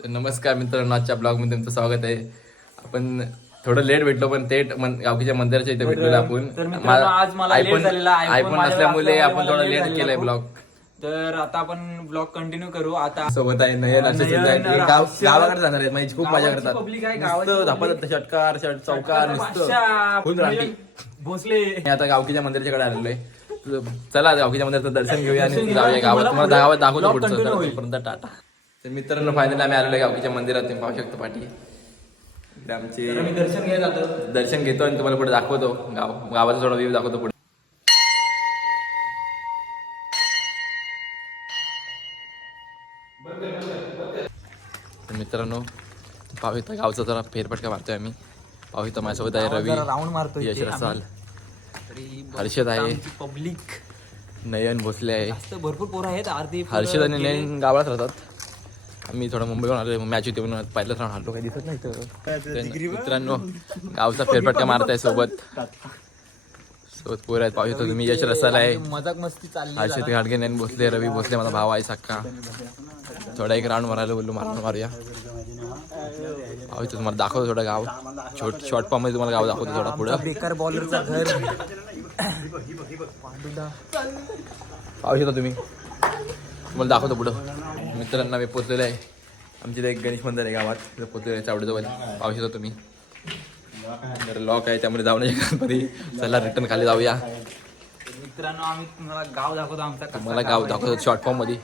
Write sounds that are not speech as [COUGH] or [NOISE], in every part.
तर नमस्कार मित्रांनो आजच्या ब्लॉगमध्ये तुमचं स्वागत आहे. आपण थोडं लेट भेटलो पण थेट मन- गावकीच्या मंदिराच्या इथे भेटलो आपण. तर मित्रांनो, आज मला late झालेला iPhone आयफोन असल्यामुळे आपण मला थोडा लेट झालेला केलाय. ब्लॉग तर आता आपण ब्लॉग कंटिन्यू करू. आता सोबत आहे नयन नयन, गाव. गावाकडे जाणार आहेत म्हणजे खूप मजा गावाची करतात. public आहे, गावाची नुसतं public. धापत षटकार षट चौकार नुसतं भोसले. मी आता गावकीच्या मंदिराच्या कडे आलेलो आहे. तर चला गावकीच्या मंदिराचं दर्शन घेऊया आणि जाऊया. गावात तुम्हाला पुढे गावात दाखवतो पुढचं continue तर होईल. तोपर्यंत टाटा. तर मित्रांनो फायनली आम्ही आलेलो गावकीच्या मंदिरात. तुम्ही पाहू शकता पाठी. इकडे आमचे दर्शन घ्यायला जातो. दर्शन घेतो आणि तुम्हाला पुढे दाखवतो. गाव गावाचा थोडा व्ह्यू दाखवतो पुढे. तर मित्रांनो पाहू इथं गावचा जरा फेरफटका मारतोय आम्ही. पाहू इथं माझ्यासोबत आहे रवी. राऊंड मारतो यश रसाल. हर्षद आहे. पब्लिक नयन भोसले आहे. भरपूर पोरं आहेत. अर्धी पोरं हर्षद आणि. नयन गावात राहतात. आम्ही थोडं मुंबईहून आलो मॅच होती म्हणून पहिलंच राहून आलो काही दिसत नाही तर. मित्रांनो गावचा फेरफटका [LAUGHS] मारत आहे सोबत. सोबत पोर आहेत पाहू शकतो तुम्ही यश रसाल आहे. मजाक मस्ती चालली हर्षद घाडगे नयन भोसले रवी भोसले माझा भाव आहे सक्का. थोडा एक राऊंड मारायला बोललो मारून मारूया. पाहू इथं तुम्हाला दाखवतो थोडं गाव. छोट शॉर्ट फॉर्ममध्ये तुम्हाला गाव दाखवतो थोडा पुढं. बेकार बॉलरचा घर. पाहू शकता तुम्ही. तुम्हाला दाखवतो पुढं. मित्रांना मी पोचलेलं आहे. आमच्या इथे एक गणेश मंदिर आहे गावात. पोचलेलं आहे चावडीजवळ. पाहू शकता तुम्ही. तर लॉक आहे त्यामुळे जाऊ नये चला रिटर्न खाली जाऊया. मित्रांनो आम्ही तुम्हाला गाव दाखवतो आमचा मला गाव दाखवतो शॉर्ट फॉर्ममध्ये.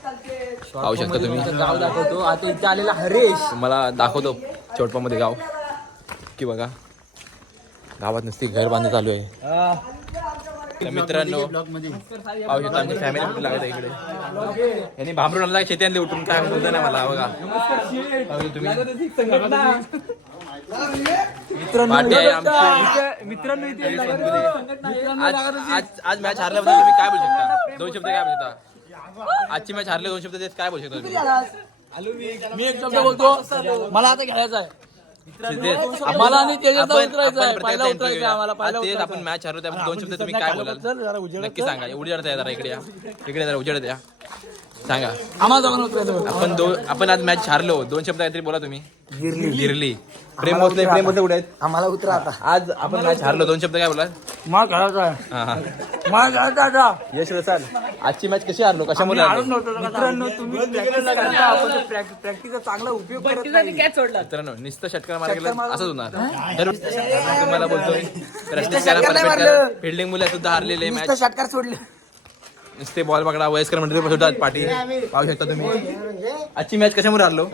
पाहू शकता तुम्ही. गाव दाखवतो. आता इथे आलेला हरेश. तुम्हाला दाखवतो शॉर्ट फॉर्ममध्ये गाव. की बघा. गावात नुसती घर बांधणं चालू आहे. तर मित्रांनो पाहू शकता आमची फॅमिली कुठे लागत आहे इकडे यांनी भांबरून आणला शेती आणली उठून काय बोलतो ना मला बघा. मित्रांनो इथे आज आज आज मॅच हारल्याबद्दल तुम्ही काय बोलू शकता? दोन शब्द काय बोलू शकता? आजची मॅच हारले दोन शब्द काय बोलू शकता तुम्ही? मी एक शब्द बोलतो. मला आता घ्यायचा आहे. आम्हाला आणि त्याच्यात आपण- उतरायचं आहे. आपण पहिला प्रत्येकाचा उतरायचं interview आहे आम्हाला, घ्या. पहिला आज तेच उतरायचं आपण मॅच हरवतो दोन शब्द चल, तुम्ही चल, काय चल, बोलाल? चल, नक्की चल. सांगा उजेडत आहे जरा इकडे या. इकडे जरा उजेडत या. सांगा. आम्हाला जाऊन उतरायचं आपण दोन आपण आज मॅच हारलो. दोन शब्द काहीतरी बोला तुम्ही. गिरली. गिरली. प्रेम भोसले प्रेम भोसले कुठे आहेत? आम्हाला उतरा आता. आज आपण मॅच हारलो. दोन शब्द काय बोला आहे. हा हा. मला. यश रसाल आजची मॅच कशी हारलो? कशामुळे हारलो मित्रांनो तुम्ही practice करता, आपण ते practice- practice चा चांगला उपयोग करत नाही. मित्रांनो नुसतं षटकार मारा गेलं असंच होणार. तुम्हाला बोलतोय. प्रॅक्टिस फिल्डिंग मुलं सुद्धा हारलेले मॅच षटकार सोडले. नुसते बॉल पकडा वयस्कर मंडळी सुद्धा पाठी. पाहू शकता तुम्ही. आजची मॅच कशामुळे हारलो?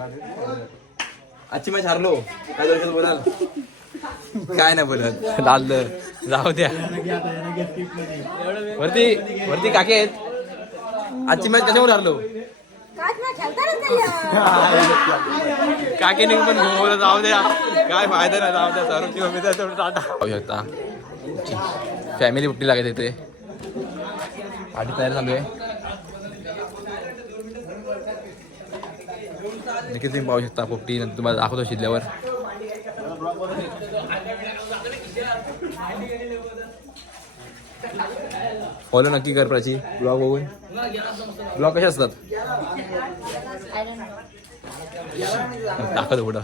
आजची मॅच हारलो? काय बोलाल? काय नाही बोलत. लाल जाऊ द्या. वरती वरती काके आहेत. आजची मॅच कशामुळे हारलो? काके पण घुमवलं जाऊ द्या. काय फायदा नाही जाऊ द्या सरूची मम्मी तेवढं टाटा. पाहू शकता. फॅमिली कुठली लागत इथे पाठी तयार चालू आहे. नक्की तुम्ही पाहू शकता पोपटी नंतर तुम्हाला दाखवतो शिजल्यावर. फॉलो नक्की कर प्राची. ब्लॉग बघून. ब्लॉग कसे असतात? दाखवतो पुढं